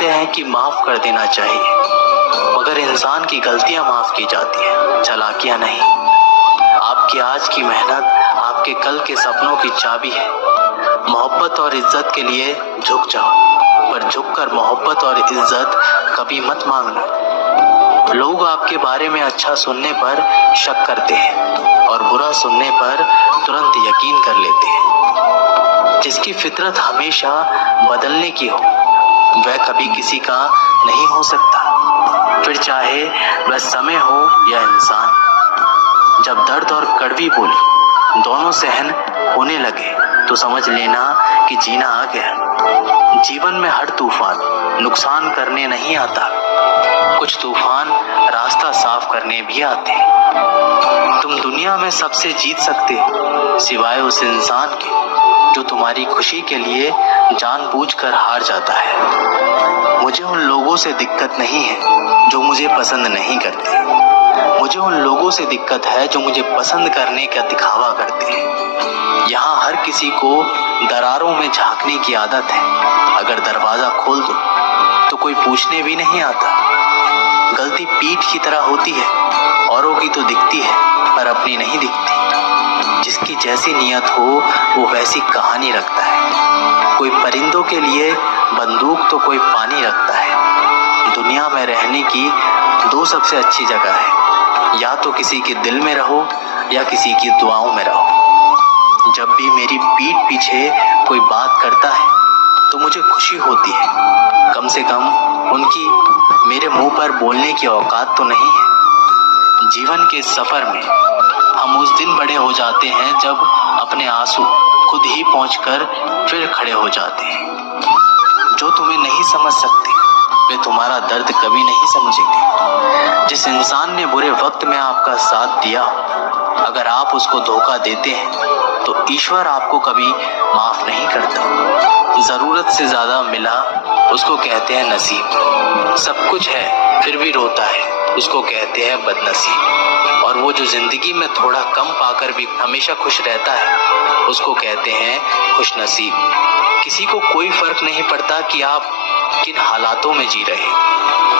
कहते हैं कि माफ कर देना चाहिए, मगर इंसान की गलतियां माफ की जाती हैं, चालाकियां नहीं। आपकी आज की मेहनत आपके कल के सपनों की चाबी है। मोहब्बत और इज्जत के लिए झुक जाओ, पर झुककर मोहब्बत और इज्जत कभी मत मांगना। लोग आपके बारे में अच्छा सुनने पर शक करते हैं और बुरा सुनने पर तुरंत यकीन कर लेते हैं। जिसकी फितरत हमेशा बदलने की हो, वह कभी किसी का नहीं हो सकता, फिर चाहे वह समय हो या इंसान। जब दर्द और कड़वी बोली दोनों सहन होने लगे तो समझ लेना कि जीना आ गया। जीवन में हर तूफान नुकसान करने नहीं आता, कुछ तूफान रास्ता साफ करने भी आते हैं। तुम दुनिया में सबसे जीत सकते हो, सिवाय उस इंसान के जो तुम्हारी खुशी के लिए जानबूझकर हार जाता है। मुझे उन लोगों से दिक्कत नहीं है जो मुझे पसंद नहीं करते। मुझे उन लोगों से दिक्कत है जो मुझे पसंद करने का दिखावा करते हैं। यहाँ हर किसी को दरारों में झांकने की आदत है। अगर दरवाजा खोल दो तो कोई पूछने भी नहीं आता। गलती पीठ की तरह होती है, औरों की तो दिखती है पर अपनी नहीं दिखती। जिसकी जैसी नियत हो वो वैसी कहानी रखता है। कोई परिंदों के लिए बंदूक तो कोई पानी रखता है। दुनिया में रहने की दो सबसे अच्छी जगह है, या तो किसी के दिल में रहो या किसी की दुआओं में रहो। जब भी मेरी पीठ पीछे कोई बात करता है तो मुझे खुशी होती है। कम से कम उनकी मेरे मुंह पर बोलने की औकात तो नहीं है। जीवन के सफर में हम उस दिन बड़े हो जाते हैं जब अपने आंसू खुद ही पहुंचकर फिर खड़े हो जाते हैं। जो तुम्हें नहीं समझ सकते वे तुम्हारा दर्द कभी नहीं समझेंगे। जिस इंसान ने बुरे वक्त में आपका साथ दिया, अगर आप उसको धोखा देते हैं तो ईश्वर आपको कभी माफ नहीं करता। जरूरत से ज्यादा मिला उसको कहते हैं नसीब। सब कुछ है फिर भी रोता है उसको कहते हैं बदनसीब। और वो जो जिंदगी में थोड़ा कम पाकर भी हमेशा खुश रहता है उसको कहते हैं खुशनसीब। किसी को कोई फर्क नहीं पड़ता कि आप किन हालातों में जी रहे,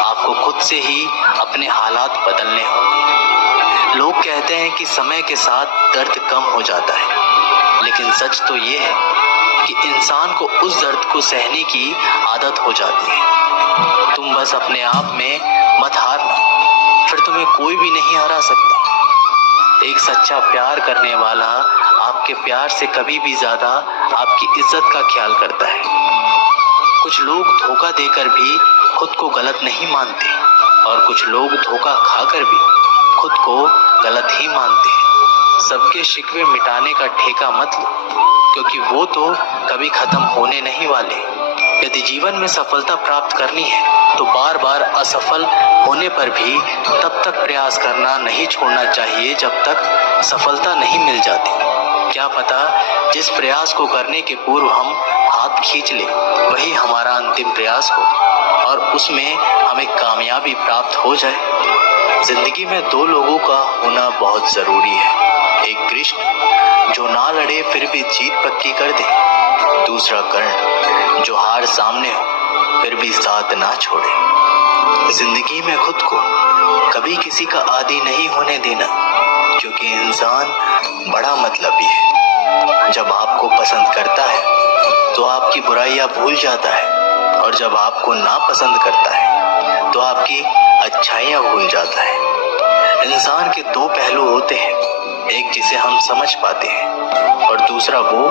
आपको खुद से ही अपने हालात बदलने होंगे। लोग कहते हैं कि समय के साथ दर्द कम हो जाता है, लेकिन सच तो ये है कि इंसान को उस दर्द को सहने की आदत हो जाती है। तुम बस अपने आप में मत हारना, फिर तुम्हें कोई भी नहीं हरा सकता। एक सच्चा प्यार करने वाला आपके प्यार से कभी भी ज्यादा आपकी इज्जत का ख्याल करता है। कुछ लोग धोखा देकर भी खुद को गलत नहीं मानते और कुछ लोग धोखा खाकर भी खुद को गलत ही मानते हैं। सबके शिकवे मिटाने का ठेका मत लो, क्योंकि वो तो कभी खत्म होने नहीं वाले। यदि जीवन में सफलता प्राप्त करनी है तो बार बार असफल होने पर भी तब तक प्रयास करना नहीं छोड़ना चाहिए जब तक सफलता नहीं मिल जाती। क्या पता जिस प्रयास को करने के पूर्व हम हाथ खींच ले वही हमारा अंतिम प्रयास हो और उसमें हमें कामयाबी प्राप्त हो जाए। जिंदगी में दो लोगों का होना बहुत जरूरी है। एक कृष्ण जो ना लड़े फिर भी जीत पक्की कर दे, दूसरा कर्ण जो हार सामने हो फिर भी साथ ना छोड़े। जिंदगी में खुद को कभी किसी का आदी नहीं होने देना, क्योंकि इंसान बड़ा मतलबी है। जब आपको पसंद करता है तो आपकी बुराइयां भूल जाता है, और जब आपको ना पसंद करता है तो आपकी अच्छाइयां भूल जाता है। इंसान के दो पहलू होते हैं, एक जिसे हम समझ पाते हैं और दूसरा वो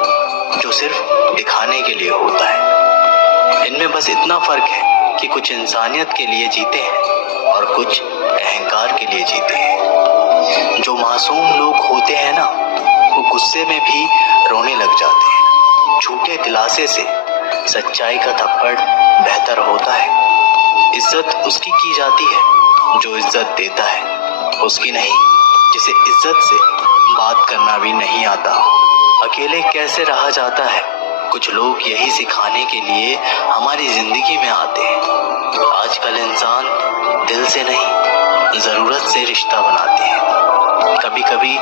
जो सिर्फ दिखाने के लिए होता है। इनमें बस इतना फर्क है कि कुछ इंसानियत के लिए जीते हैं और कुछ अहंकार के लिए जीते हैं। जो मासूम लोग होते हैं ना, वो गुस्से में भी रोने लग जाते हैं। झूठे दिलासे से सच्चाई का थप्पड़ बेहतर होता है। इज्जत उसकी की जाती है जो इज्जत देता है, उसकी नहीं जिसे इज्जत से बात करना भी नहीं आता। अकेले कैसे रहा जाता है, कुछ लोग यही सिखाने के लिए हमारी जिंदगी में आते हैं। आजकल इंसान दिल से नहीं जरूरत से रिश्ता बनाते हैं। कभी कभी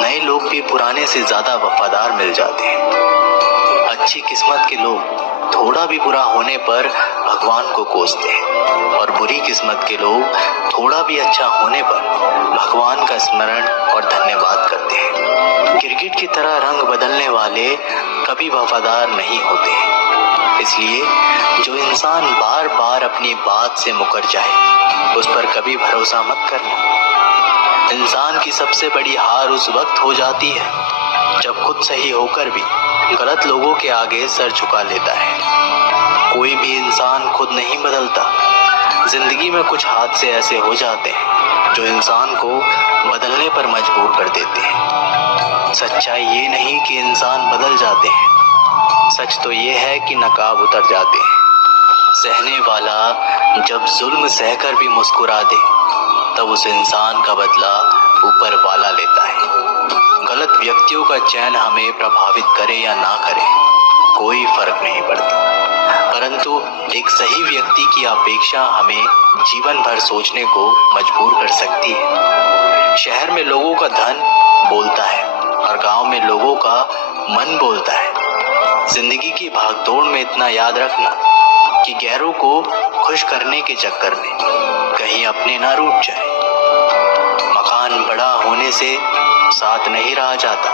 नए लोग भी पुराने से ज्यादा वफादार मिल जाते हैं। अच्छी किस्मत के लोग थोड़ा भी बुरा होने पर भगवान को कोसते हैं और बुरी किस्मत के लोग थोड़ा भी अच्छा होने पर भगवान का स्मरण और धन्यवाद करते हैं। गिरगिट की तरह रंग बदलने वाले कभी वफादार नहीं होते हैं। इसलिए जो इंसान बार बार अपनी बात से मुकर जाए उस पर कभी भरोसा मत करना। इंसान की सबसे बड़ी हार उस वक्त हो जाती है जब खुद सही होकर भी गलत लोगों के आगे सर झुका लेता है। कोई भी इंसान खुद नहीं बदलता। जिंदगी में कुछ हादसे ऐसे हो जाते हैं जो इंसान को बदलने पर मजबूर कर देते हैं। सच्चाई ये नहीं कि इंसान बदल जाते हैं, सच तो ये है कि नकाब उतर जाते हैं। सहने वाला जब जुल्म सहकर भी मुस्कुरा दे तब उस इंसान का बदला ऊपर वाला लेता है। गलत व्यक्तियों का चयन हमें प्रभावित करे या ना करे कोई फर्क नहीं पड़ता, परंतु एक सही व्यक्ति की अपेक्षा हमें जीवन भर सोचने को मजबूर कर सकती है। शहर में लोगों का धन बोलता है और गांव में लोगों का मन बोलता है। जिंदगी की भागदौड़ में इतना याद रखना कि गैरों को खुश करने के चक्कर में कहीं अपने ना रूठ जाए। मकान बड़ा होने से साथ नहीं रहा जाता,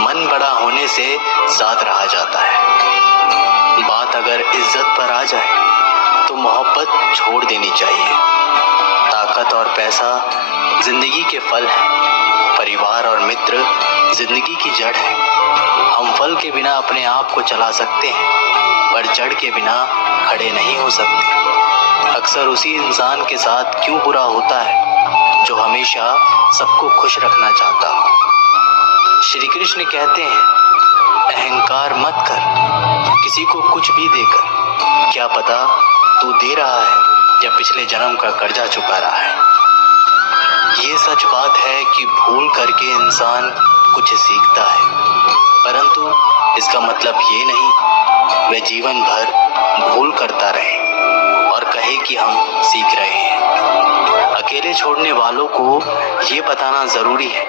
मन बड़ा होने से साथ रहा जाता है। बात अगर इज्जत पर आ जाए तो मोहब्बत छोड़ देनी चाहिए। ताकत और पैसा जिंदगी के फल हैं, परिवार और मित्र जिंदगी की जड़ है। हम फल के बिना अपने आप को चला सकते हैं पर जड़ के बिना खड़े नहीं हो सकते। अक्सर उसी इंसान के साथ क्यों बुरा होता है जो हमेशा सबको खुश रखना चाहता हो। श्री कृष्ण कहते हैं अहंकार मत कर किसी को कुछ भी देकर, क्या पता तू दे रहा है या पिछले जन्म का कर्जा चुका रहा है। ये सच बात है कि भूल करके इंसान कुछ सीखता है, परंतु इसका मतलब ये नहीं वह जीवन भर भूल करता रहे और कहे कि हम सीख रहे हैं। अकेले छोड़ने वालों को ये बताना जरूरी है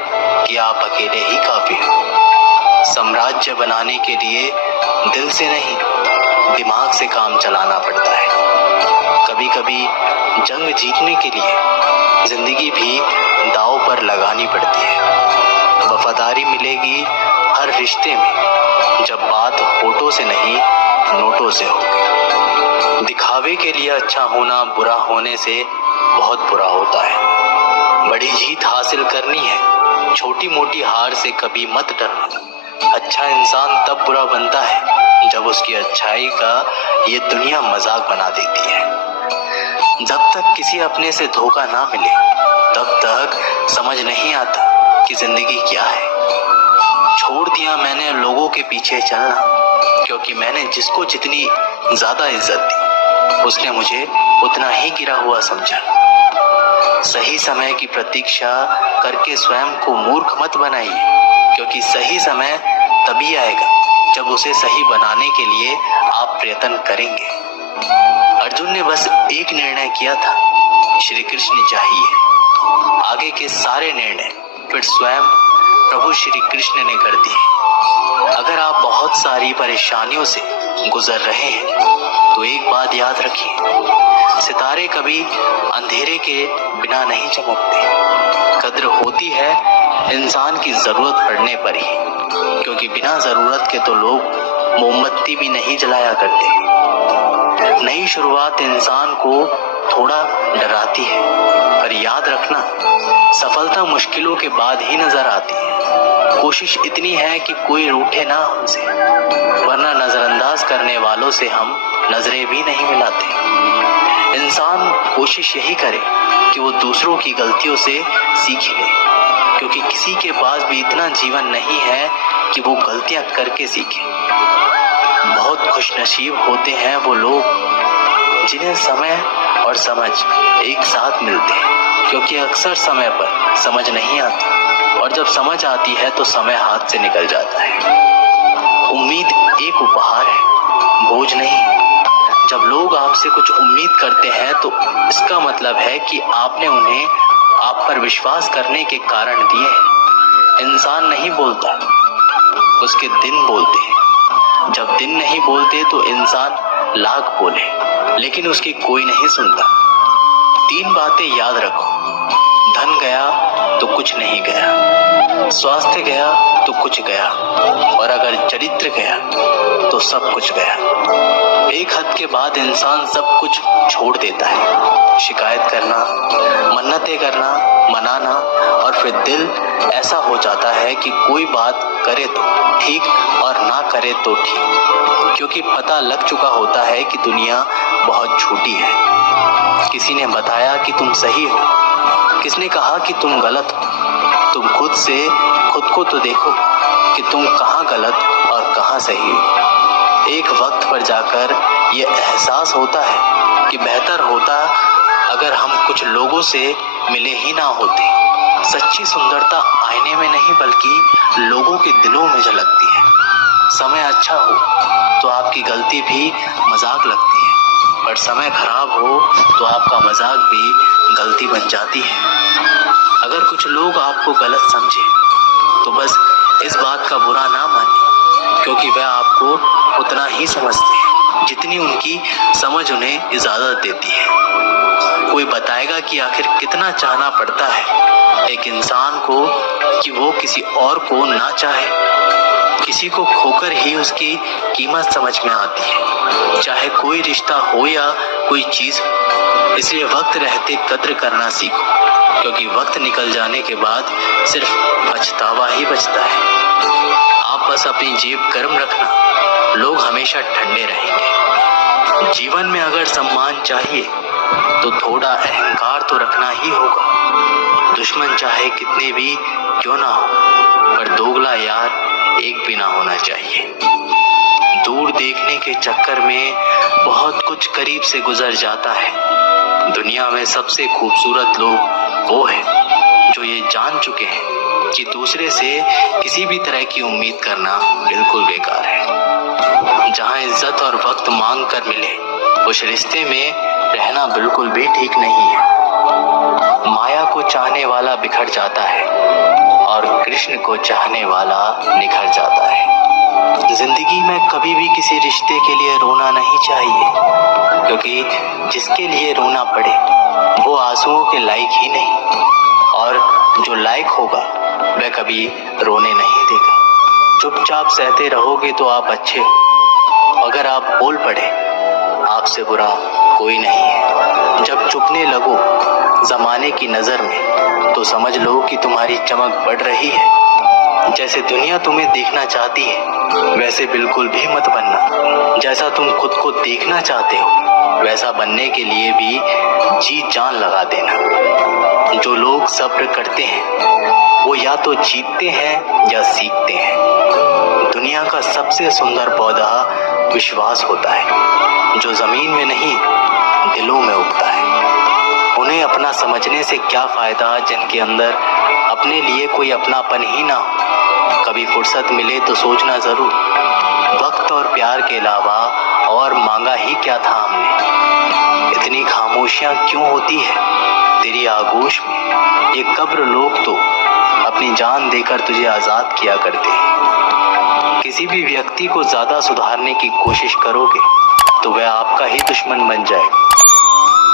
कि आप अकेले ही काफी हो। साम्राज्य बनाने के लिए दिल से नहीं दिमाग से काम चलाना पड़ता है। कभी कभी जंग जीतने के लिए जिंदगी भी दांव पर लगानी पड़ती है। वफादारी मिलेगी हर रिश्ते में जब बात होठों से नहीं नोटों से होगी। दिखावे के लिए अच्छा होना बुरा होने से बहुत बुरा होता है। बड़ी जीत हासिल करनी है, छोटी मोटी हार से कभी मत डरना। अच्छा इंसान तब बुरा बनता है जब उसकी अच्छाई का ये दुनिया मजाक बना देती है। जब तक किसी अपने से धोखा ना मिले तब तक समझ नहीं आता कि जिंदगी क्या है। छोड़ दिया मैंने लोगों के पीछे चलना, क्योंकि मैंने जिसको जितनी ज्यादा इज्जत दी उसने मुझे उतना ही गिरा हुआ समझा। सही समय की प्रतीक्षा करके स्वयं को मूर्ख मत बनाइए, क्योंकि सही समय तभी आएगा जब उसे सही बनाने के लिए आप प्रयत्न करेंगे। अर्जुन ने बस एक निर्णय किया था, श्री कृष्ण चाहिए। आगे के सारे निर्णय फिर स्वयं प्रभु श्री कृष्ण ने कर दिए। अगर आप बहुत सारी परेशानियों से गुजर रहे हैं तो एक बात याद रखिए, सितारे कभी अंधेरे के बिना नहीं चमकते। कद्र होती है इंसान की जरूरत पड़ने पर ही, क्योंकि बिना जरूरत के तो लोग मोमबत्ती भी नहीं जलाया करते। नई शुरुआत इंसान को थोड़ा डराती है, पर याद रखना सफलता मुश्किलों के बाद ही नजर आती है। कोशिश इतनी है कि कोई रूठे ना हमसे, वरना नजरअंदाज करने वालों से हम नजरें भी नहीं मिलाते। इंसान कोशिश यही करे कि वो दूसरों की गलतियों से सीख ले, क्योंकि किसी के पास भी इतना जीवन नहीं है कि वो गलतियां करके सीखे। बहुत खुशनसीब होते हैं वो लोग जिन्हें समय और समझ एक साथ मिलते हैं, क्योंकि अक्सर समय पर समझ नहीं आती और जब समझ आती है तो समय हाथ से निकल जाता है। उम्मीद एक उपहार है, बोझ नहीं। जब लोग आपसे कुछ उम्मीद करते हैं तो इसका मतलब है कि आपने उन्हें आप पर विश्वास करने के कारण दिए हैं। इंसान नहीं बोलता, उसके दिन बोलते हैं। जब दिन नहीं बोलते तो इंसान लाख बोले, लेकिन उसकी कोई नहीं सुनता। 3 बातें याद रखो, धन गया तो कुछ नहीं गया, स्वास्थ्य गया तो कुछ गया, और अगर चरित्र गया तो सब कुछ गया। एक हद के बाद इंसान सब कुछ छोड़ देता है। शिकायत करना, मन्नतें करना, मनाना, और फिर दिल ऐसा हो जाता है कि कोई बात करे तो ठीक और ना करे तो ठीक, क्योंकि पता लग चुका होता है कि दुनिया बहुत छोटी है। किसी ने बताया कि तुम सही हो, किसने कहा कि तुम गलत हो। तुम खुद को तो देखो कि तुम कहाँ गलत और कहाँ सही हो। एक वक्त पर जाकर ये एहसास होता है कि बेहतर होता अगर हम कुछ लोगों से मिले ही ना होते। सच्ची सुंदरता आईने में नहीं बल्कि लोगों के दिलों में झलकती है। समय अच्छा हो तो आपकी गलती भी मजाक लगती है, पर समय खराब हो तो आपका मजाक भी गलती बन जाती है। अगर कुछ लोग आपको गलत समझे तो बस इस बात का बुरा ना माने, क्योंकि वह आपको उतना ही समझते हैं जितनी उनकी समझ उन्हें इजाजत देती है। कोई बताएगा कि आखिर कितना चाहना पड़ता है एक इंसान को कि वो किसी और को ना चाहे। किसी को खोकर ही उसकी कीमत समझ में आती है, चाहे कोई रिश्ता हो या कोई चीज हो। इसलिए वक्त रहते कद्र करना सीखो, क्योंकि वक्त निकल जाने के बाद सिर्फ पछतावा ही बचता है। आप बस अपनी जेब गर्म रखना, लोग हमेशा ठंडे रहेंगे। जीवन में अगर सम्मान चाहिए तो थोड़ा अहंकार तो रखना ही होगा। दुश्मन चाहे कितने भी क्यों ना हो, पर दोगला यार एक भी ना होना चाहिए। दूर देखने के चक्कर में बहुत कुछ करीब से गुजर जाता है। दुनिया में सबसे खूबसूरत लोग वो हैं जो ये जान चुके हैं कि दूसरे से किसी भी तरह की उम्मीद करना बिल्कुल बेकार है। जहाँ इज्जत और वक्त मांग कर मिले, उस रिश्ते में रहना बिल्कुल भी ठीक नहीं है। माया को चाहने वाला बिखर जाता है और कृष्ण को चाहने वाला निखर जाता है। जिंदगी में कभी भी किसी रिश्ते के लिए रोना नहीं चाहिए, क्योंकि जिसके लिए रोना पड़े वो आंसुओं के लायक ही नहीं, और जो लायक होगा वह कभी रोने नहीं देगा। चुपचाप सहते रहोगे तो आप अच्छे हो, अगर आप बोल पड़े आपसे बुरा कोई नहीं है। जब चुपने लगो जमाने की नजर में तो समझ लो कि तुम्हारी चमक बढ़ रही है। जैसे दुनिया तुम्हें देखना चाहती है वैसे बिल्कुल भी मत बनना। जैसा तुम खुद को देखना चाहते हो वैसा बनने के लिए भी जी जान लगा देना। जो लोग सब्र करते हैं वो या तो जीतते हैं या सीखते हैं। दुनिया का सबसे सुंदर पौधा विश्वास होता है, जो जमीन में नहीं दिलों में उगता है। उन्हें अपना समझने से क्या फायदा जिनके अंदर अपने लिए कोई अपनापन ही ना हो। कभी फुर्सत मिले तो सोचना जरूर, वक्त और प्यार के अलावा और मांगा ही क्या था हमने। इतनी खामोशियां क्यों होती है तेरी आगोश में। ये कब्र लोग तो अपनी जान देकर तुझे आजाद किया करते हैं। किसी भी व्यक्ति को ज्यादा सुधारने की कोशिश करोगे तो वह आपका ही दुश्मन बन जाएगा।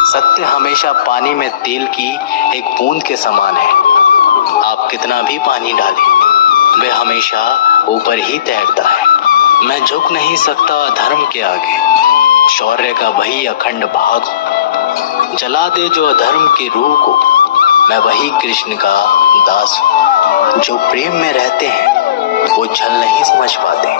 सत्य हमेशा पानी में तेल की एक बूंद के समान है। आप कितना भी पानी डालें वह हमेशा ऊपर ही तैरता है। मैं झुक नहीं सकता अधर्म के आगे, शौर्य का वही अखंड भाग हूँ। जला दे जो अधर्म की रूह को, मैं वही कृष्ण का दास हूँ। जो प्रेम में रहते हैं वो छल नहीं समझ पाते,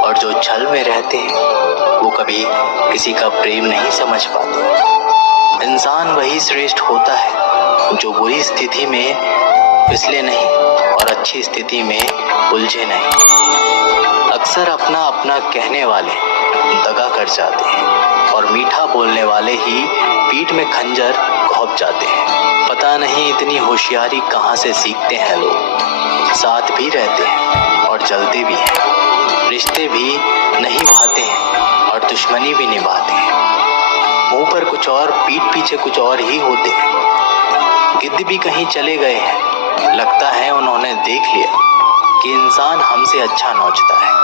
और जो छल में रहते हैं वो कभी किसी का प्रेम नहीं समझ पाते। इंसान वही श्रेष्ठ होता है जो बुरी स्थिति में फिसले नहीं और अच्छी स्थिति में उलझे नहीं। अक्सर अपना अपना कहने वाले दगा कर जाते हैं, और मीठा बोलने वाले ही पीठ में खंजर घोंप जाते हैं। पता नहीं इतनी होशियारी कहाँ से सीखते हैं लोग। साथ भी रहते हैं और जलते भी हैं, रिश्ते भी नहीं भाते हैं और दुश्मनी भी निभाते हैं। मुंह पर कुछ और पीठ पीछे कुछ और ही होते हैं। गिद्ध भी कहीं चले गए हैं, लगता है उन्होंने देख लिया कि इंसान हमसे अच्छा नोचता है।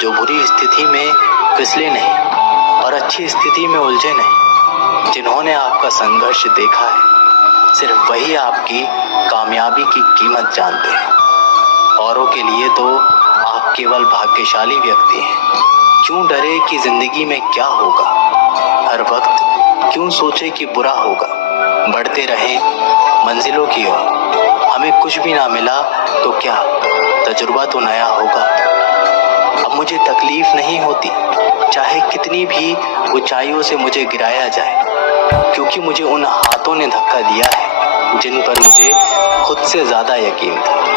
जो बुरी स्थिति में फिसले नहीं और अच्छी स्थिति में उलझे नहीं। जिन्होंने आपका संघर्ष देखा है, सिर्फ वही आपकी कामयाबी की कीमत जानते हैं। औरों के लिए तो आप केवल भाग्यशाली व्यक्ति हैं। क्यों डरे कि जिंदगी में क्या होगा, हर वक्त क्यों सोचे कि बुरा होगा। बढ़ते रहें मंजिलों की ओर, हमें कुछ भी ना मिला तो क्या, तजुर्बा तो नया होगा। अब मुझे तकलीफ नहीं होती, चाहे कितनी भी ऊंचाइयों से मुझे गिराया जाए, क्योंकि मुझे उन हाथों ने धक्का दिया है जिन पर मुझे खुद से ज्यादा यकीन था।